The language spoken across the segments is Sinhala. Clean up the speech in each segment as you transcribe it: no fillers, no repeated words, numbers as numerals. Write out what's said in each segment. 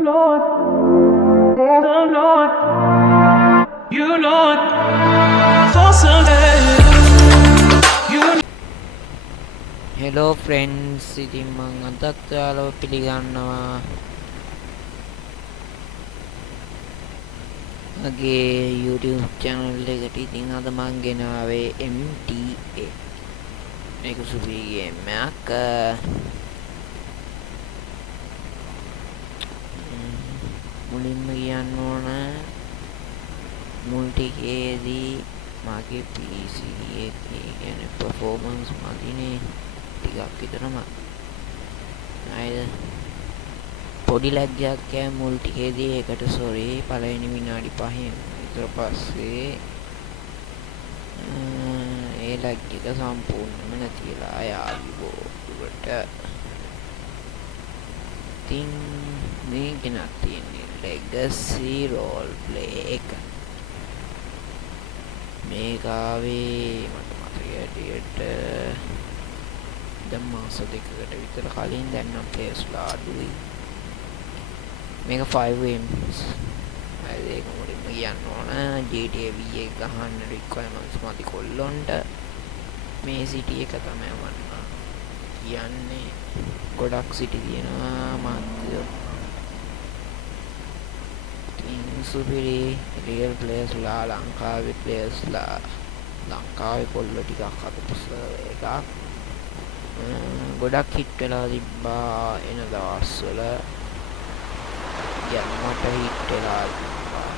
Lord, the Lord, you Lord, for Sunday. You hello friends, ඉතින් මං අදත් ඔයාලව පිළිගන්නවා මගේ YouTube channel එකට. ඉතින් අද මං ගෙනාවේ MTA. මේක සුපිරි ගේම් එකක්. මුලින්ම කියන්න ඕන මුල් ටිකේදී මගේ PC එකේ කියන්නේ performance මදිනේ ටිකක් විතරම. නේද? පොඩි ලැග් එකක් යයි මුල් ටිකේදී. ඒකට sorry. පළවෙනි විනාඩි 5න් විතර පස්සේ ඒ ලැග් එක සම්පූර්ණයෙන්ම නැතිලා ආයෝ උඩට. ඉතින් මේක නැතිනේ legacy role play එක. මේක ආවේ මට මතක ඇටියට දැන් මාස දෙකකට විතර කලින්. දැන් නම් ප්ලේස්ලා අඩුයි. මේක 5M. ඒක මුලින්ම කියන්න ඕන GTA V එක ගහන්න රික්වයර්මන්ට්ස් මදි කොල්ලොන්ට. මේ සිටි එක තමයි මම කියන්නේ. ගොඩක් සිටි තියෙනවා මාත්‍යෝ. සුපිරි රියල් ප්ලේස්ලා ලංකාවේ ප්ලේස්ලා ලංකාවේ කොල්ලෝ ටිකක් හදපු එකක්. ගොඩක් හිට් වෙලා තිබ්බා එන දවස්වල. යන්නට හිට් වෙලා තිබ්බා.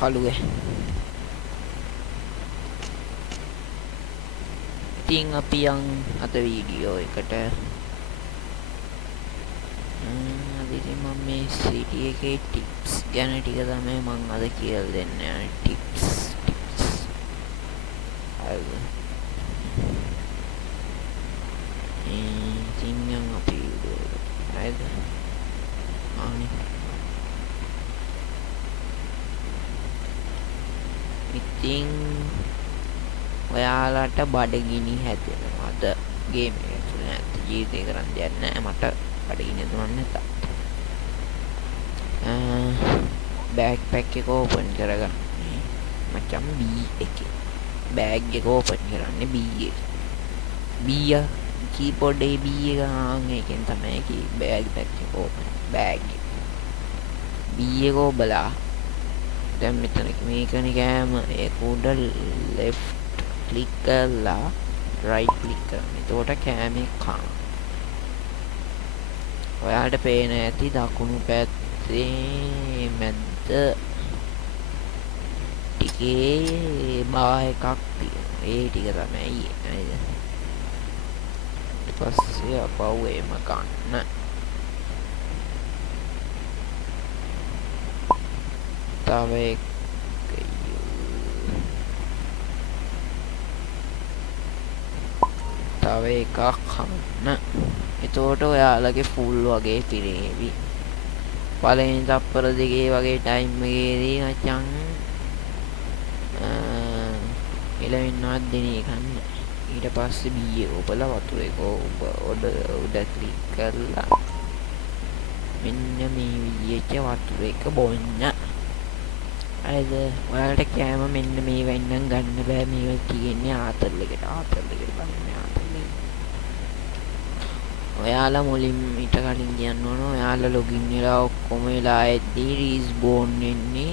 කළුවේ. ඉතින් අපි යන් අද වීඩියෝ එකට. ඉතින් මම මේ සිටි එකේ ටිප්ස් ගැන ටික තමයි මම අද කියලා දෙන්නේ. ටිප්ස්. හරිද? ඉතින් යන් අපි වීඩියෝ එකට. හරිද? ඉතින් ඔයාලට බඩගිනි හැදෙනවද? ගේම් එක ඇතුලේ නැත්නම් ජීවිතේ කරන් දෙයක් නැහැ. මට බඩගිනි දුවන්නේ නැත. බෑග් පැක් එක ඕපන් කරගන්න. මචං B එකේ බෑග් එක ඕපන් කරන්නේ B එක. B කීබෝඩ් එකේ B එක ඒකෙන් තමයි කී බෑග් පැක් එක ඕපන්. බෑග් B එක ඔබලා දැන් මෙතන මේකනේ කෑම. ඒක උඩ left click කරලා right click කරන්න. එතකොට කෑමේ කන. ඔයාලට පේන ඇති දකුණු පැත්තේ මැද්ද ටිකේ බා එකක් තියෙනවා. ඒ ටික තමයි නේද? ඊට පස්සේ අපව එම ගන්න. තව එකක් කන්න. එතකොට ඔයාලගේ ෆුල් වගේ පිරේවි. පළවෙනි තප්පර දෙකේ වගේ ටයිම් එකේදී මචං එළවෙන්නවත් දෙන්නේ කන්න. ඊට පස්සේ බීයේ ඔබලා වතුර එක උඩ ක්ලික් කරලා මෙන්න මේ විදිහට වතුර එක බොන්න. හරිද? ඔයාලට කෑම මෙන්න මේ වෙන්නම් ගන්න බෑ. මේක තියෙන්නේ ආතල් එකට. බලන්න ආතල්. ඔයාලා මුලින් ඊට කලින් කියන්න ඕන ඔයාලා ලොගින් වෙලා ඔක්කොම වෙලා ඇද්දී රීස්බෝන් වෙන්නේ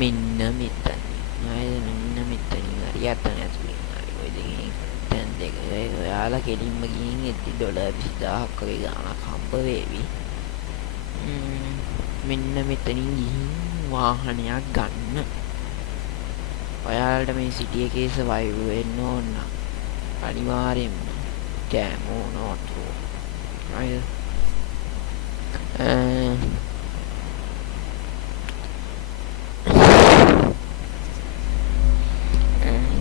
මෙන්න මෙතන. නේද? මෙන්න මෙතන. හරියට නැතුලින් හරි. ඔය දෙකෙන් දැන් දෙක ඔයාලා කෙලින්ම ගිහින් $20,000ක් වගේ ගාණක් හම්බ වෙවි. මෙන්න මෙතනින් ගිහින් වාහනයක් ගන්න. ඔයාලට මේ සිටි එකේ සර්වයිව් වෙන්න ඕන නම් අනිවාර්යෙන්ම කෑම ඕනවට. හරිද?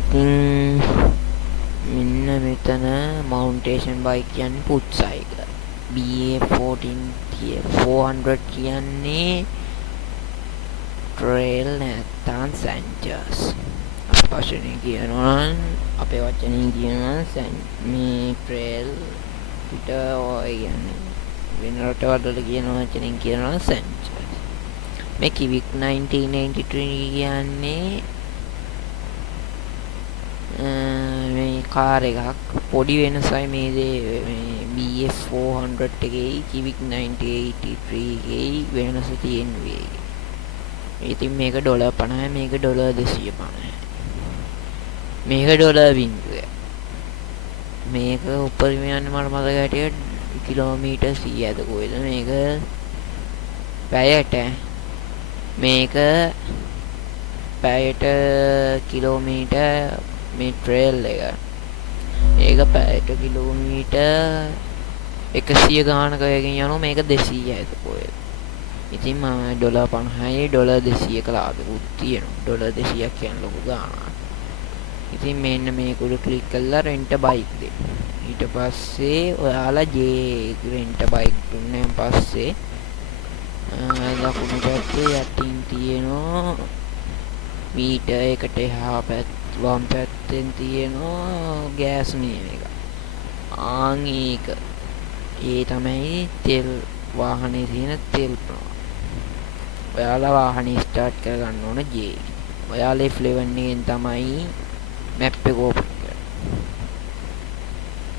ඉතින් මෙන්න මෙතන මවුන්ටේෂන් බයික් කියන්නේ පුත් සයිකල්. BA400 කියන්නේ ට්‍රේල් නැත්තම් සැන්චර්ස්. වචනේ කියනවා නම් අපේ වචනේ කියනවා මේ ට්‍රේල් පිට ඔය කියන්නේ වෙන රටවල කියන වචනෙන් කියනවා සෙන්චර්. මේ කිවික් 1983 කියන්නේ මේ කාර් එකක් පොඩි වෙනසයි මේ BF 400 එකේ කිවික් 1983 එකේ වෙනස තියෙන්නේ. ඉතින් මේක $50 මේක $250. මේක $20. මේක උඩරිම යන්නේ මට මතක හැටියට කිලෝමීටර් 100ද කොයිද මේක පැයට මේක පැයට කිලෝමීටර් මේ ට්‍රේල් එක ඒක පැයට කිලෝමීටර් 100 ගානක වේගෙන් යනවා මේක 200ද කොයිද ඉතින් මම $50යි $200ක ලාභෙකුත් තියෙනවා $200ක් කියන ලොකු ගානක් ඉතින් මෙන්න මේක උඩ ක්ලික් කරලා රෙන්ට් බයික් දෙන්න ඊට පස්සේ ඔයාලා ජේ රෙන්ට් බයික් දුන්නාන් පස්සේ දකුණු පැත්තේ යටින් තියෙනවා මීටර් එකට එහා වම් පැත්තෙන් තියෙනවා ගෑස් නියම එක. ආන් ඒක ඒ තමයි තෙල් වාහනේ තියෙන තෙල් ප්‍රමාණය. ඔයාලා වාහනේ ස්ටාර්ට් කරගන්න ඕන ජේ. ඔයාලා F11 එකෙන් තමයි මැප් එක ඕපන් කරන්නේ.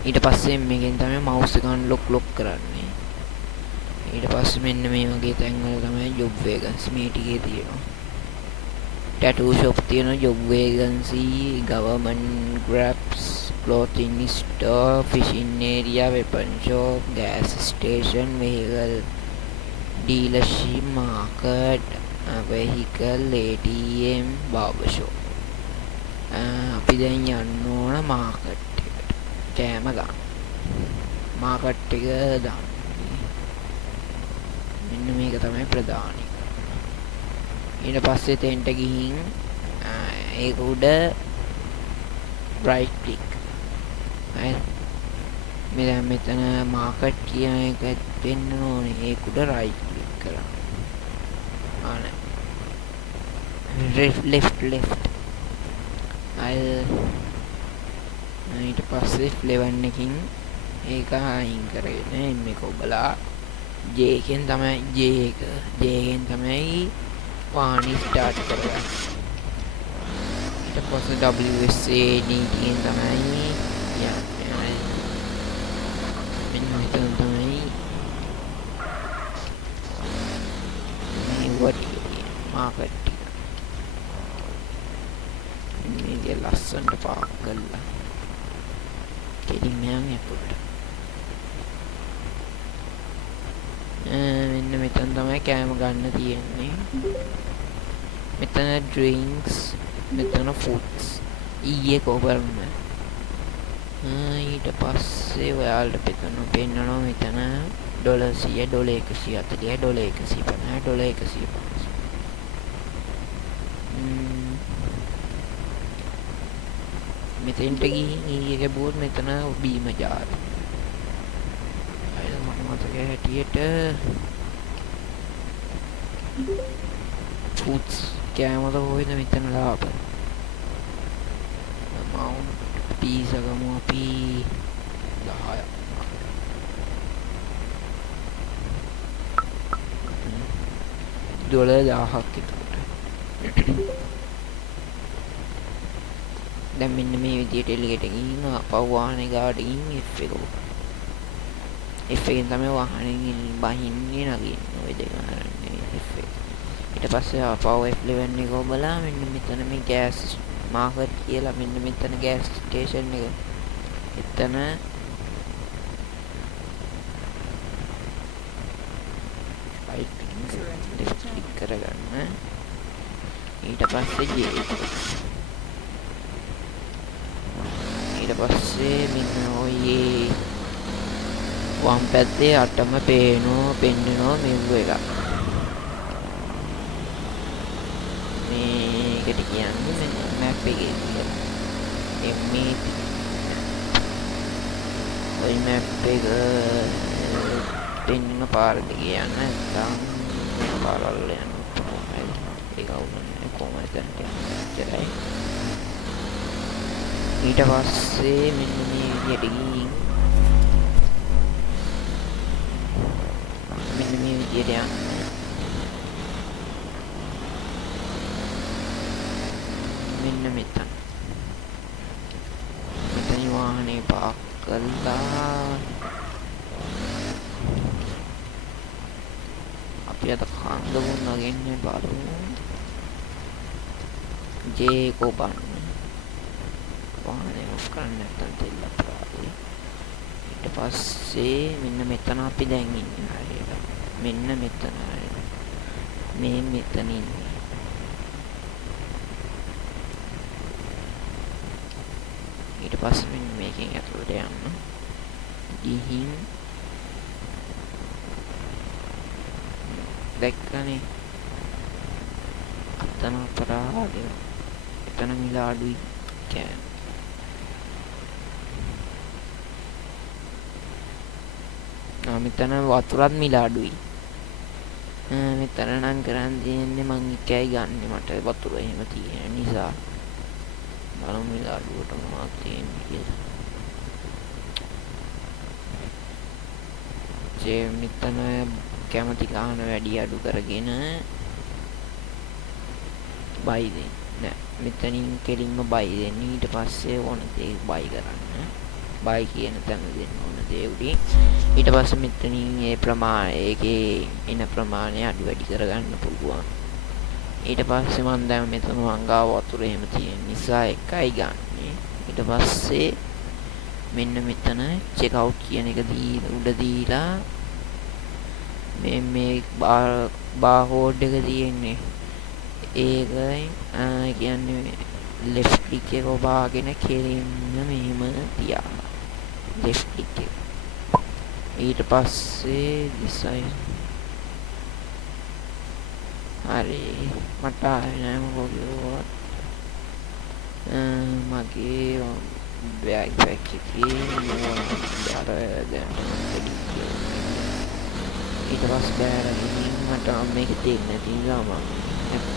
ඊට පස්සේ මේකෙන් තමයි මවුස් එක අන්ලොක් කරන්නේ. ඊට පස්සේ මෙන්න මේ වගේ තැන්වල තමයි ජොබ් වේකන්සි මේ ටිකේ තියෙනවා. ටැටූ ෂොප් තියෙනවා job vacancy government grabs clothing store fishing area weapon shop gas station vehicle dealership market vehicle ATM barber shop අපි දැන් යන්න ඕන මාකට් එකට කෑම ගන්න මාකට් එක දාන්න මෙන්න මේක තමයි ප්‍රධානි ඊට පස්සේ තෙන්ට ගිහින් ඒක උඩ right click මෙතන මාකට් කියන එක දෙන්න ඕනේ ඒක උඩ right click කරන්න left ඊට පස්සේ F11 එකකින් ඒක අයින් කරගෙන මේක ඔබලා J එකෙන් තමයි වාහනේ ස්ටාර්ට් කරගන්න. ඊට පස්සේ WSA එකෙන් තමයි මෙන්න මෙතන තමයි මේ මාකට් මේක ලස්සනට පාක් කරලා කෙලින් මෙහාම යපුවට මෙන්න මෙතන තමයි කෑම ගන්න තියෙන්නේ මෙතන drinks මෙතන foods ඊයේ කොබර්ම ඊට පස්සේ ඔයාලට පෙන්නනවා මෙතන $100 $140 $150 මෙතෙන්ට ගිහින් ඊයේ ගැබුවොත් මෙතන බීම ජාර මතක හැටියට ෆුඩ්ස් කෑමද කොහෙද මෙතන ලාභ amount පීසා ගමු අපි 10ක් $1000ක් එතකොට දැන් මෙන්න මේ විදියට එළියට ගිහින් අපව වාහනේ ගාවට ගිහින් F එක F එකෙන් තමයි වාහනේ බහින්නේ නගින්නේ ඔය දෙක කරන්නේ F එක. ඊට පස්සේ අපව F11 එක ඔබලා මෙන්න මෙතන මේ ගෑස් මාකට් කියලා මෙන්න මෙතන ගෑස් ස්ටේෂන් එක. එතන right click කරගන්න. ඊට පස්සේ J ඊට පස්සේ මෙන්න ඔයේ වම් පැත්තේ අටම පෙන්නනවා මෙව් එක. මේකට කියන්නේ මැප් එකේ තියෙන MEP. ඔය මැප් එක පෙන්න පාර දිගේ යන්න නැත්නම් පාරවල් යන්න කොහොමද ඒක වුණේ කොහොමද කියන්නේ ඊට පස්සේ මෙන්න මේ විදියට ගිහින් මෙන්න මේ විදියට යන්න. මෙන්න මෙතන. මෙතන වාහනේ පාක් කරලා අපි අද කන්ද වුණාගෙන බලමු. ජේකෝ බන්න. වාහනේ ඔෆ් කරන්න නැත්නම් තෙල් අපරාධේ. ඊට පස්සේ මෙන්න මෙතන අපි දැන් ඉන්නේ හරියට. මෙන්න මෙතන හරියට. මේ මෙතන ඉන්නේ. ඊට පස්සේ මෙන්න මේකෙන් ඇතුළට යන්න. ගිහින් දැක්කනේ. අතන අපරාධය. එතන මිල අඩුයි කියන්නේ. මෙතන වතුරත් මිල අඩුයි. මෙතන නම් කරන් තියෙන්නේ මං එකයි ගන්න මට වතුර එහෙම තියෙන නිසා. බලමු මිල අඩුවට මොනවද තියෙන්නේ කියලා. මෙතන කැමති ගාන වැඩි අඩු කරගෙන බයි දෙන්න. නෑ මෙතනින් කෙලින්ම බයි දෙන්න. ඊට පස්සේ ඕන දේ බයි කරන්න. බයි කියන තැන දෙන්න ඕන දේ උඩින්. ඊට පස්සේ මෙතනින් ඒ ඒකේ එන ප්‍රමාණය අඩු වැඩි කරගන්න පුළුවන්. ඊට පස්සේ මම දැන් මෙතන වංගාව වතුර එහෙම තියෙන නිසා එකයි ගන්නෙ. ඊට පස්සේ මෙන්න මෙතන චෙක් අවුට් කියන එක උඩ දීලා මේ බාකෝඩ් එක තියෙන්නේ. ඒකයි කියන්නේ left click එක ඔබාගෙන කෙලින්ම මෙහෙම තියා. left click එක. ඊට පස්සේ design හරි මට ආවේ මොකද මගේ බෑග් එකේ අර දැන් ඊට පස්සේ බෑග් මට මේක තේරෙන්නේ නැති නිසා මම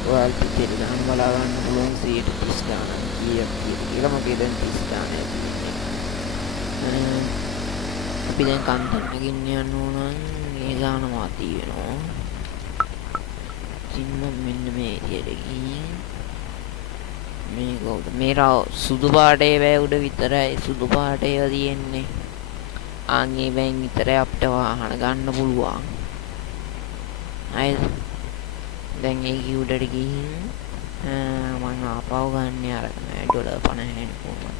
ඔයාලට තේරෙන්න බලා ගන්න පුළුවන් 130 ගානක් කීයක් කියලා මගේ දැන් 30 ගානක් තියෙන්නේ. අපි දැන් කන්ටෙන්ට් එකකින් යන්න ඕන මේ ගාන මාති වෙනවා. ඉතින් මෙන්න මේ විදියට ගිහින් මේක මේ සුදු පාටේ වැය උඩ විතරයි සුදු පාටේ තියෙන්නේ. ආන්ගේ වැයෙන් විතරයි අපිට වාහන ගන්න පුළුවන්. හරිද? දැන් ඒක උඩට ගිහින් මම ආපහු ගන්න අරගෙන $50 කොහොමද?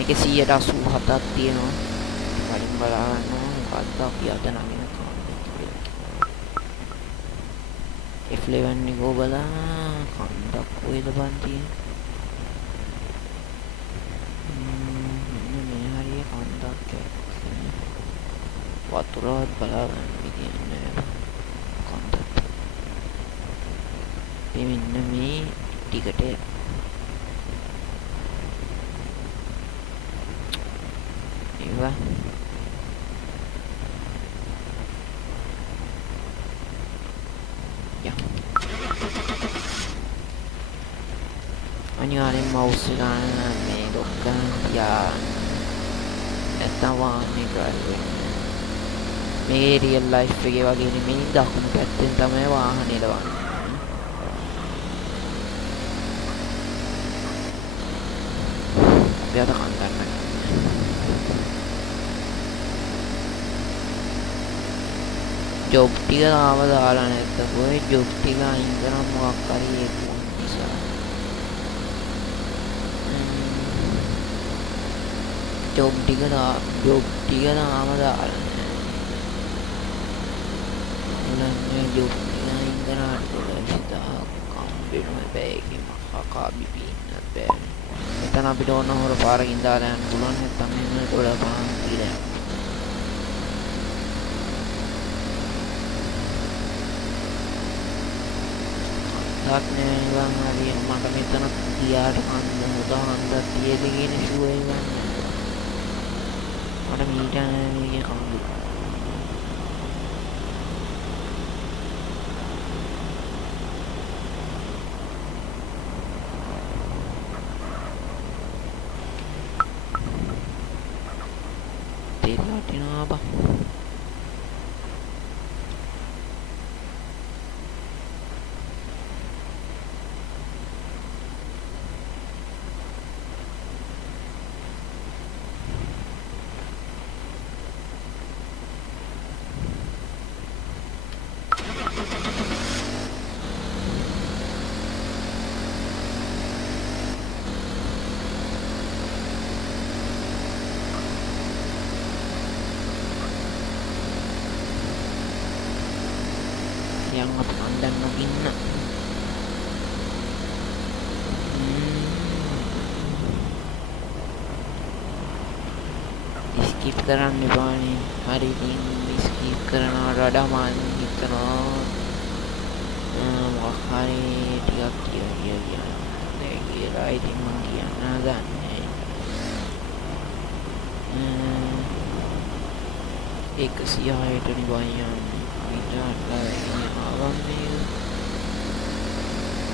ඒක 187ක් තියෙනවා. කලින් බලන්න මොකක්ද අපි අද නගින F11 එක ඔබලා කන්දක් කොහෙද බන් තියෙන්නේ? මේ හරිය කන්දක් වතුරවත් බලා ගන්න විදියන්නේ කන්දක්. මෙන්න මේ ටිකට ඒවා අනිවාර්යෙන් මවුස් එක මේ ලොක්කන් තියාගන්න. නැත්තම් වාහනේ කරන්නේ. මේ රියල් ලයිෆ් එකේ වගේ නෙමෙයි දකුණු පැත්තෙන් තමයි වාහනේ එලවන්නේ. අපි අද කන් ගන්න. ජොබ් ටික ආව දාලා නැත්තම් ඔය ජොබ් ටික අයින් කරන් මොකක් හරි ඒක නිසා ජොබ් ටික නාම දාලා නැහැ. ජොබ් ටික අයින් කරාට පොඩ්ඩක් කම්බිනම බෑගේ මහා බිපින්නත් බෑ. එතන අපිට ඕන හොර පාරකින් දාලා යන්න පුළුවන් නැත්නම් මෙන්න $5 කියලා. තාක්නේ නිවන් හරියට මට මෙතන ගියාට කන්ද උදාහරණයක් තියෙද කියන ෂුවර් එක ගන්න. මට මීට මේකේ කන්ද. කරන්න එපානේ. හරි ඉතින් ස්කිප් කරනවට වඩා මම හිතනවා මොකක් හරි ටිකක් කියලා ඉතින් මම කියන්න හදන්නේ 106ට නිවන් යන්න ඊට ආවම මේ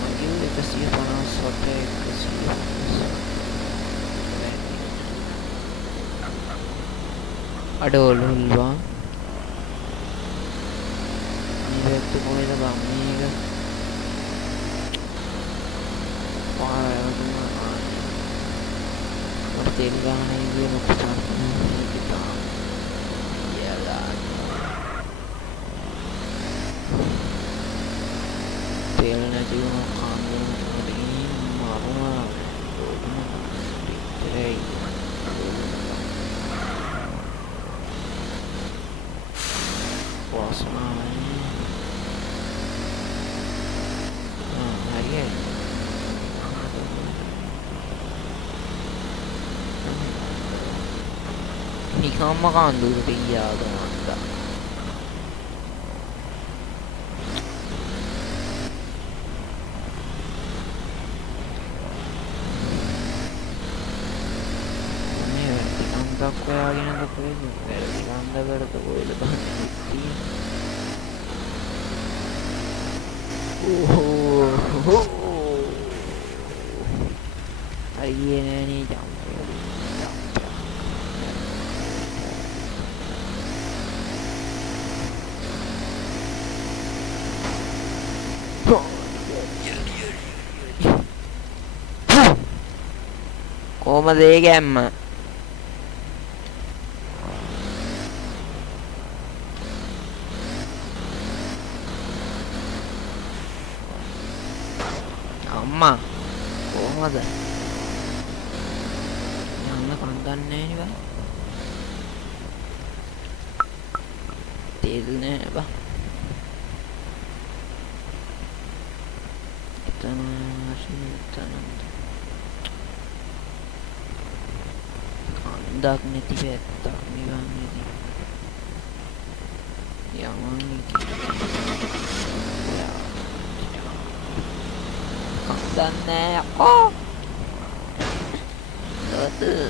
මගේ 158 අඩෝලුල්වා මේක කොහෙද බං මේක මට තෙල් ගන්න ඉන්නේ මොකක්ද තෙල් නැති වුණා කාමරේ මරුණා විතරයි නිකම්ම කන්දුරට ගියාද මන්දා මේ කන්දක් හොයාගෙනද කොහෙද වැරදි කන්දකට කොහෙද බන්නේ ඕහෝ අයියේ නෑනේ ජම්ප් කොහමද ඒ ගැම්ම අම්මා කොහමද යන්න කන්දන්නේ නෑ තෙල් නෑ බා කන්දක් නැති පැත්තක් නිකන් ඉතින් යමන් කන්දක් නෑ අක්කෝ ලොත් ඒ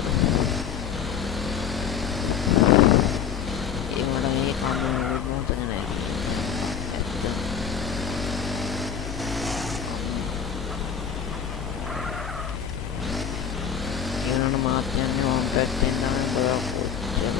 මට මේ කන්ද මොකද නෑ මාත් යන්නේ වම් පැත්තෙන් තමයි බලක් කොච්චර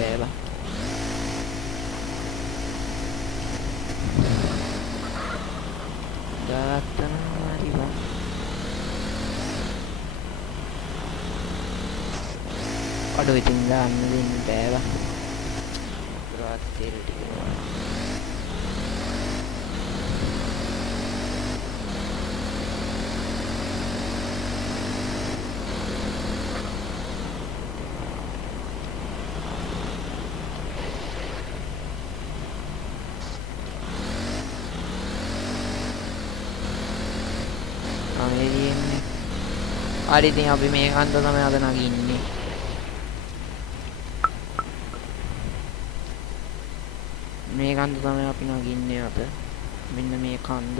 bella datang arriva aduh tinggal din bella grazie හරි ඉතින් අපි මේ කන්ද තමයි අද නගින්නේ මේ කන්ද තමයි අපි නගින්නේ අද මෙන්න මේ කන්ද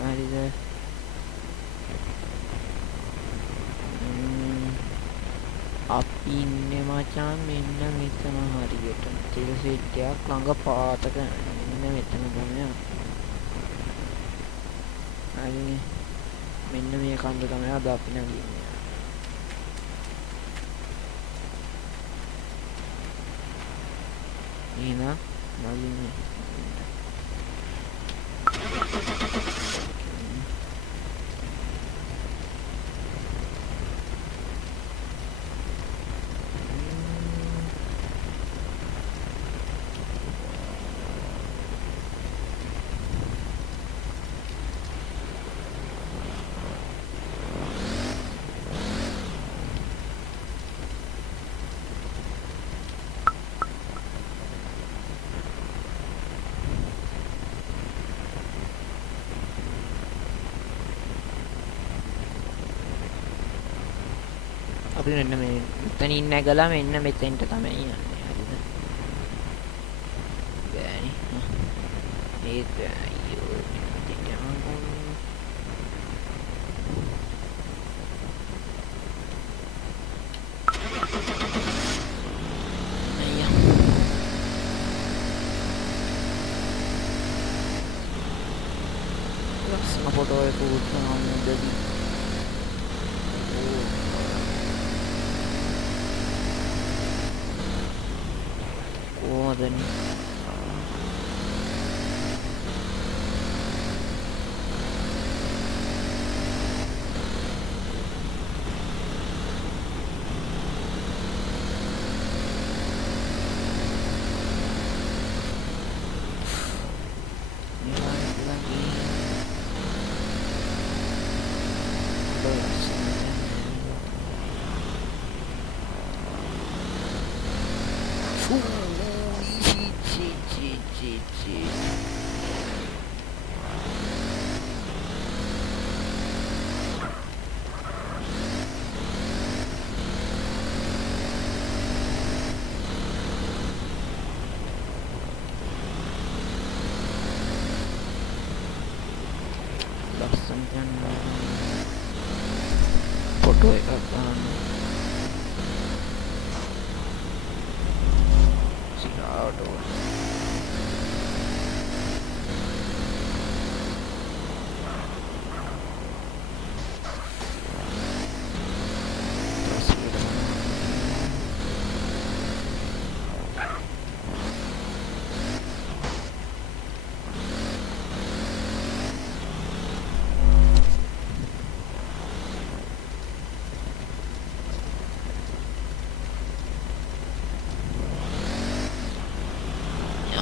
හරිද අපි ඉන්නේ මචං මෙන්න මෙතන හරියට තෙල් සෙට්ටයක් ළඟ පාතක මෙන්න මෙතන තමයි හරිනේ මෙන්න මේ කන්ද තමයි අද අපි නගින්නේ එහෙනම් නගින්නේ අපි මෙන්න මෙතනින් නැගලා මෙන්න මෙතෙන්ට තමයි යන්නේ හරිද බෑනේ ඒක අයියෝ මෙතෙන්ට යනවා අයියා ලස්සන ෆොටෝ එක උත්සාහ මුදදී komodo foto එකක් ගන්න සිරාවට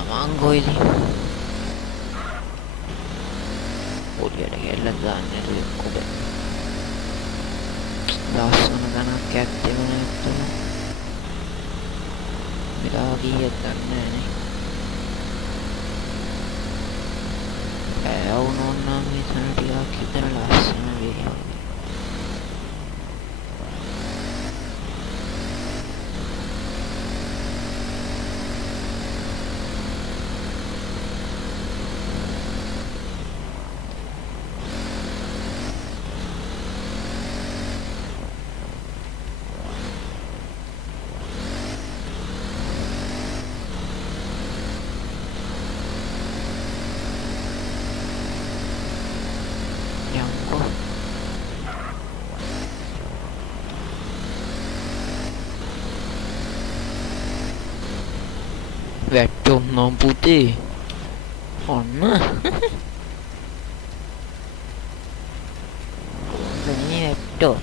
manggo ini dia ada elegannya tuh kuda langsung anak captain itu kita lagi ya karena ini kayak nona misalnya dia kita langsung aja වැට්ටොම් පුතේ ඔන්න මේ වැට්ටෝ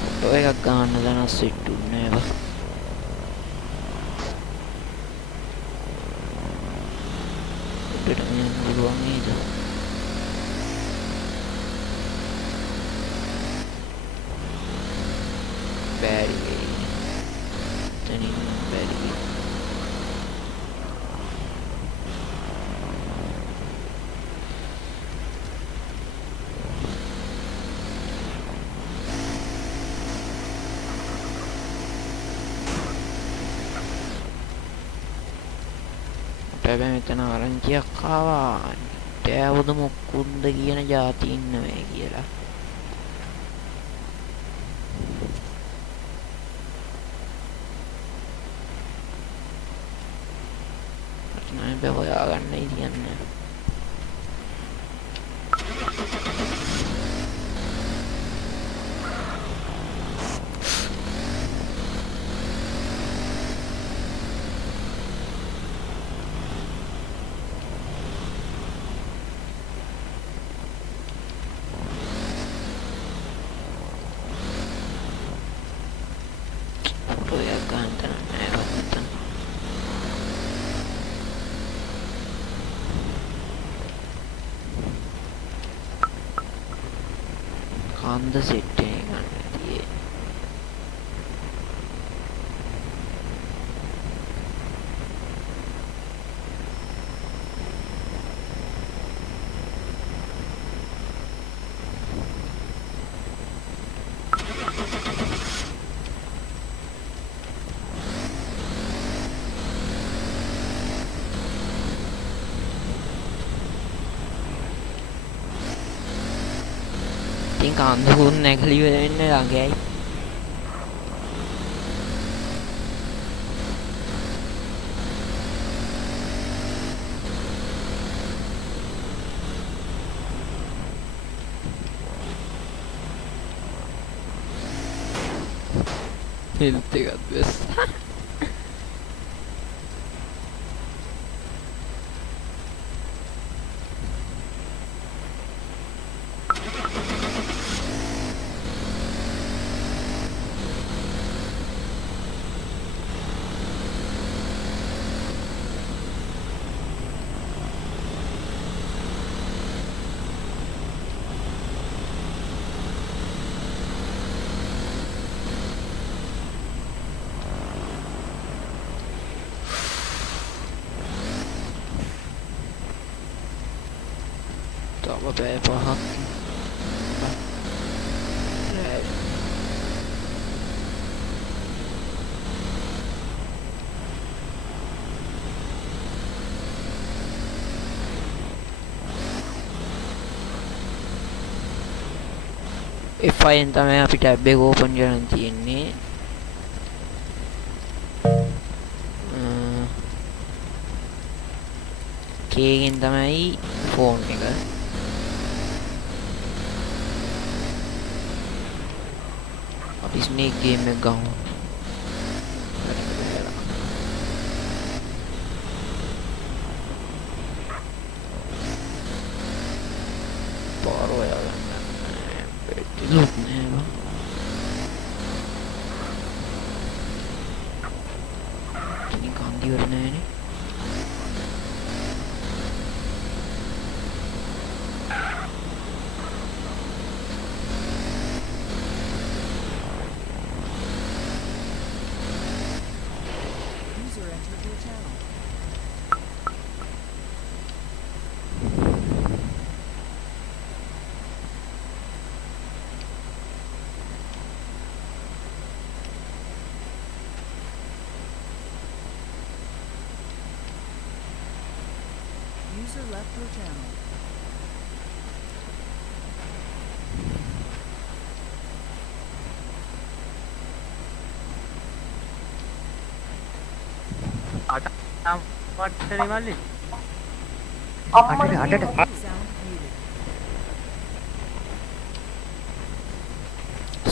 ෆොටෝ එකක් ගන්න දැන සිටුන්නේ නේද dengan ruang itu very very හැබැයි මෙතන ආරංචියක් ආවා ටෑවුද මොක්කුද්ද කියන જાති ඉන්නවයි කියලා. නෑ බෑ හොයාගන්නයි කියන්නේ. කන්ද සෙට් එක ගන්න තියෙන්නේ. ඉතින් කන්දුකුත් නැගලි වෙන්න ළඟයි. හෙල්ත් එකත් බස්. තව පැය 5ක් F5 තමයි අපි ටැබ් එක ඕපන් කරන් තියෙන්නේ. K එකෙන් තමයි ෆෝන් එක. අපි ස්නේක් ගේම් එක ගමු. පාරෝ යන්න. ලුක් නෑ බං. කෙනෙක් කන්දි වල නෑනේ. User left your channel. පට්ටනේ මල්ලි. Sound muted.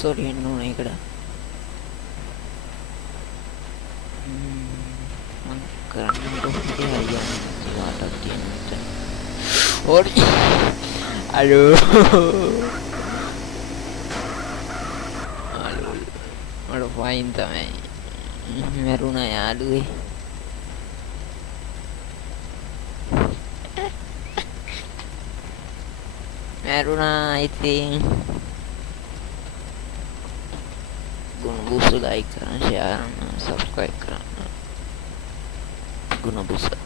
sorry එන්න ඕන ඒකට. මං කරන්න කොහොමද අයියා වාටක් කියන්නේ. හොරි. හලෝ. හලෝ. මට ෆයින් තමයි. මරුණා යාළුවේ. මරුණා ඉතින්. Gunabusa like කරන්න, share කරන්න, subscribe කරන්න. Gunabusa